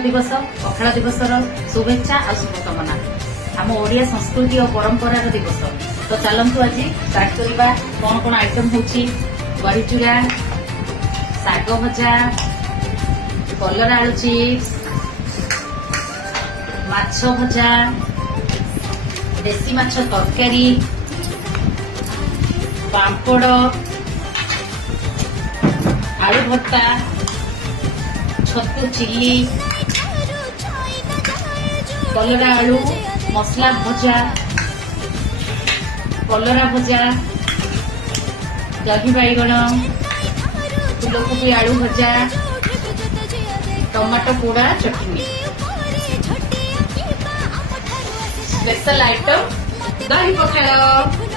दिवस पखाड़ दिवस शुभेच्छा और शुभकामना आम ओडिया संस्कृति और परंपरार दिवस। तो चलतु आज स्टार्ट करवा कौन कौन आइटम होची बड़ी चूरा शाग भजा कलरा आलू चिप्स माछ भजा देसी माछ तरकारी पांपड़ आलू भर्ता छतु चिल्ली कलरा आलू मसला भजा कलरा भजा दही बैगण फूलकोबी आलू भजा टमाटो पोड़ा चटनी स्पेशल आइटम दही पखाड़।